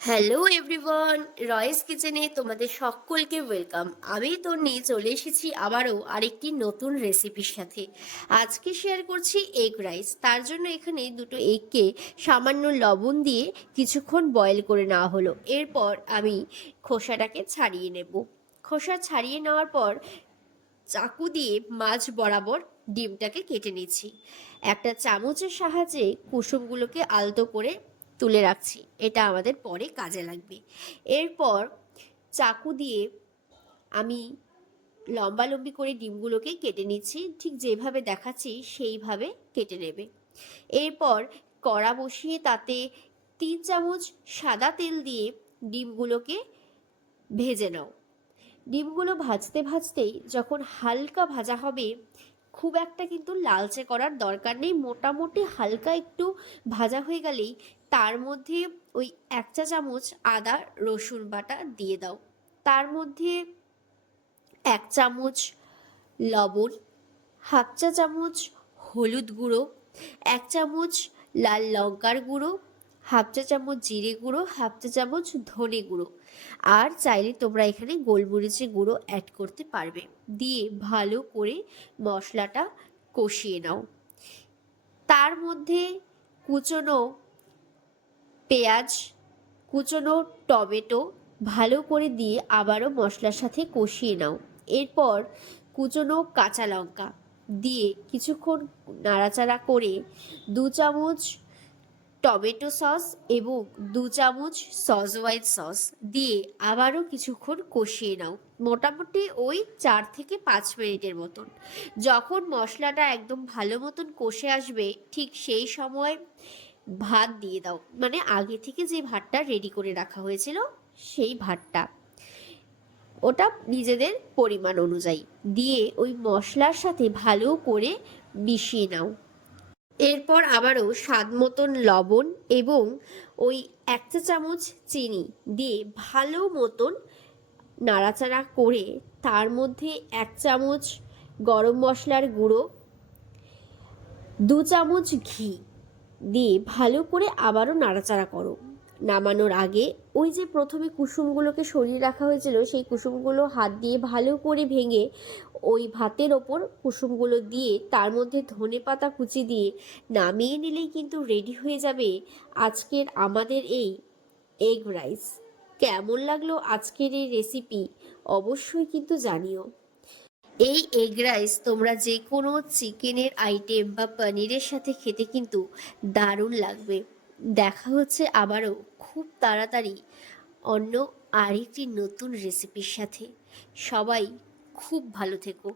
Hello everyone, রয়েস কিচেনে তোমাদের সকলকে ওয়েলকাম। আমি তন্নি চলে এসেছি আবারও আরেকটি নতুন রেসিপির সাথে। আজকে শেয়ার করছি এগ রাইস। তার জন্য এখানে দুটো এগকে সামান্য লবণ দিয়ে কিছুক্ষণ বয়েল করে নেওয়া হলো। এরপর আমি খোসাটাকে ছাড়িয়ে নেব। খোসা ছাড়িয়ে নেওয়ার পর চাকু দিয়ে মাঝ বরাবর ডিমটাকে কেটে নিচ্ছি। একটা চামচের সাহায্যে কুসুমগুলোকে আলতো করে তুলে রাখছি, এটা আমাদের পরে কাজে লাগবে। এরপর চাকু দিয়ে আমি লম্বালম্বি করে ডিমগুলোকে কেটে নিচ্ছি, ঠিক যেভাবে দেখাচ্ছি সেইভাবে কেটে নেবে। এরপর কড়া বসিয়ে তাতে 3 চামচ সাদা তেল দিয়ে ডিমগুলোকে ভেজে নাও। ডিমগুলো ভাজতে ভাজতেই যখন হালকা ভাজা হবে, খুব একটা কিন্তু লালচে করার দরকার নেই, মোটামুটি হালকা একটু ভাজা হয়ে গেলেই তার মধ্যে ওই 1 চা চামচ আদা রসুন বাটা দিয়ে দাও। তার মধ্যে 1 চামচ লবণ, 1/2 চা চামচ হলুদ গুঁড়ো, 1 চামচ লাল লঙ্কার গুঁড়ো, 1/2 চা চামচ জিরে গুঁড়ো, 1/2 চা চামচ ধনে গুঁড়ো, আর চাইলে তোমরা এখানে গোলমরিচের গুঁড়ো অ্যাড করতে পারবে। দিয়ে ভালো করে মশলাটা কষিয়ে নাও। তার মধ্যে কুচনো পেঁয়াজ, কুচনো টমেটো ভালো করে দিয়ে আবারও মশলার সাথে কষিয়ে নাও। এরপর কুচনো কাঁচা লঙ্কা দিয়ে কিছুক্ষণ নাড়াচাড়া করে 2 চামচ টমেটো সস এবং 2 চামচ সস সস দিয়ে আবারও কিছুক্ষণ কষিয়ে নাও, মোটামুটি ওই 4 থেকে 5 মিনিটের মতন। যখন মশলাটা একদম ভালো মতন কষে আসবে, ঠিক সেই সময় ভাত দিয়ে দাও, মানে আগে থেকে যে ভাতটা রেডি করে রাখা হয়েছিল সেই ভাতটা, ওটা নিজেদের পরিমাণ অনুযায়ী দিয়ে ওই মশলার সাথে ভালো করে মিশিয়ে নাও। এরপর আবারও স্বাদ মতন লবণ এবং ওই 1 চা চামচ চিনি দিয়ে ভালো মতন নাড়াচাড়া করে তার মধ্যে 1 চামচ গরম মশলার গুঁড়ো, 2 চামচ ঘি দিয়ে ভালো করে আবারও নাড়াচাড়া করো। নামানোর আগে ওই যে প্রথমে কুসুমগুলোকে সরিয়ে রাখা হয়েছিল, সেই কুসুমগুলো হাত দিয়ে ভালো করে ভেঙে ওই ভাতের ওপর কুসুমগুলো দিয়ে তার মধ্যে ধনেপাতা কুচি দিয়ে নামিয়ে নিলেই কিন্তু রেডি হয়ে যাবে আজকের আমাদের এই এগ রাইস। কেমন লাগলো আজকের এই রেসিপি অবশ্যই কিন্তু জানিও। এই এগ রাইস তোমরা যে কোনো চিকেনের আইটেম বা পনিরের সাথে খেতে কিন্তু দারুণ লাগবে। দেখা হচ্ছে আবারও খুব তাড়াতাড়ি অন্য আরেকটি নতুন রেসিপির সাথে। সবাই খুব ভালো থেকো।